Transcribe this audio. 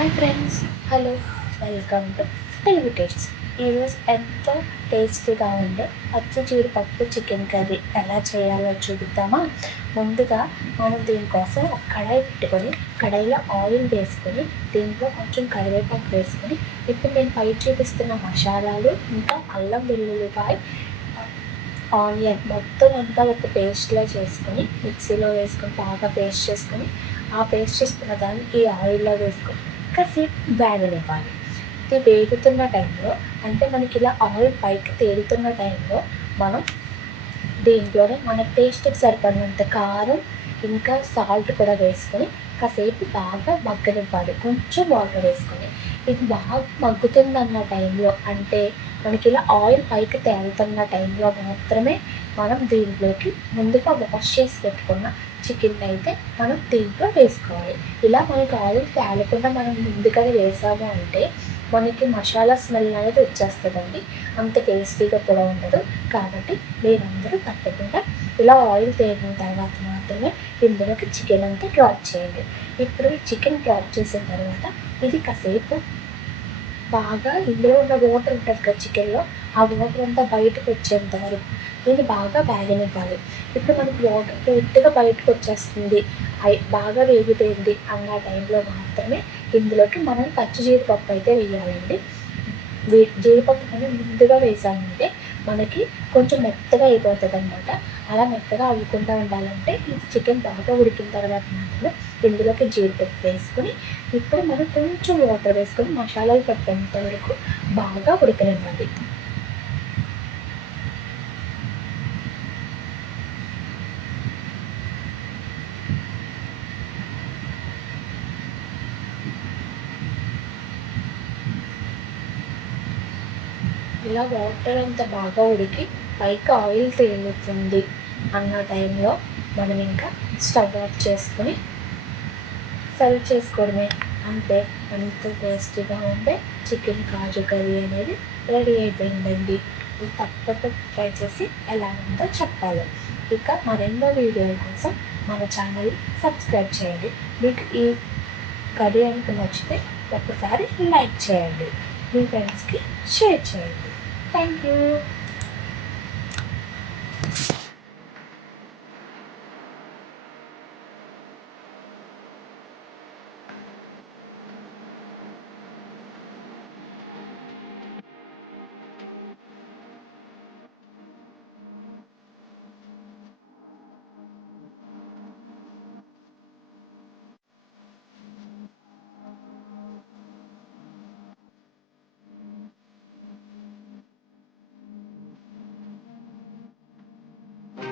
Hi friends, hello, welcome to Telugu tastes. ఈరోజు ఎంతో టేస్టీగా ఉండే పచ్చి జీడిపప్పు చికెన్ కర్రీ ఎలా చేయాలో చూపిద్దామా. ముందుగా మనం దీనికోసం ఒక కడాయి పెట్టుకొని కడాయిలో ఆయిల్ వేసుకొని దీంట్లో కొంచెం కరివేపాకు వేసుకొని ఇప్పుడు నేను పై చూపిస్తున్న మసాలాలు ఇంకా అల్లం వెల్లుల్లిపాయ ఆనియన్ మొత్తం అంతా ఒక పేస్ట్లా చేసుకొని మిక్సీలో వేసుకొని బాగా పేస్ట్ చేసుకొని ఆ పేస్ట్ చేసుకున్న దాన్ని ఈ ఆయిల్లో వేసుకొని కాసేపు వేగనివ్వాలి. ఇది వేగుతున్న టైంలో అంటే మనకి ఇలా ఆయిల్ పైకి తేలుతున్న టైంలో మనం దీంట్లోనే మన టేస్ట్కి సరిపడినంత కారం ఇంకా సాల్ట్ కూడా వేసుకొని కాసేపు బాగా మగ్గనివ్వాలి. కొంచెం వాటర్ వేసుకొని ఇది బాగా మగ్గుతుందన్న టైంలో అంటే మనకి ఇలా ఆయిల్ పైకి తేలుతున్న టైంలో మాత్రమే మనం దీంట్లోకి ముందుగా వాష్ చేసి పెట్టుకున్న చికెన్ అయితే మనం దీంట్లో వేసుకోవాలి. ఇలా మనకి ఆయిల్ తేలకుండా మనం ముందుగానే వేసాము అంటే మనకి మసాలా స్మెల్ అనేది వచ్చేస్తుందండి. అంత టేస్టీగా కూడా ఉండదు. కాబట్టి మీరందరూ తప్పకుండా ఇలా ఆయిల్ తేలిన తర్వాత మాత్రమే ఇందులోకి చికెన్ అంతా డ్రాప్ చేయండి. ఇప్పుడు చికెన్ డ్రాప్ చేసిన తర్వాత ఇది కాసేపు బాగా ఇందులో ఉన్న వాటర్ ఉంటుంది కదా చికెన్లో, ఆ వాటర్ అంతా బయటకు వచ్చేంత వరకు దీన్ని బాగా వేగనివ్వాలి. ఇప్పుడు మనకి వాటర్ పూర్తిగా బయటకు వచ్చేస్తుంది, బాగా వేగిపోయింది అన్న టైంలో మాత్రమే ఇందులోకి మనం పచ్చి జీడిపప్పు అయితే వేయాలండి. జీడిపప్పు కానీ ముందుగా వేసామంటే మనకి కొంచెం మెత్తగా అయిపోతుంది అనమాట. అలా మెత్తగా అవ్వకుండా ఉండాలంటే ఈ చికెన్ బాగా ఉడికిన తర్వాత మాత్రమే ఇందులోకి జీడిపప్పు వేసుకొని ఇప్పుడు మనం కొంచెం వాటర్ వేసుకొని మసాలాలు పట్టేంత వరకు బాగా ఉడకనివ్వాలి. ఇలా వాటర్ అంతా బాగా ఉడికి పైకి ఆయిల్ తేలుతుంది అన్న టైంలో మనం ఇంకా స్టవ్ ఆఫ్ చేసుకొని సర్వ్ చేసుకోవడమే. అంతే, ఎంతో టేస్టీగా ఉండే చికెన్ కాజు కర్రీ అనేది రెడీ అయిపోయిందండి. ఇది తప్పక ట్రై చేసి ఎలా ఉందో చెప్పాలి. ఇక మరెన్నో వీడియోల కోసం మన ఛానల్ సబ్స్క్రైబ్ చేయండి. మీకు ఈ కర్రీ కనుక నచ్చితే ఒకసారి లైక్ చేయండి, మీ ఫ్రెండ్స్కి షేర్ చేయండి. Thank you.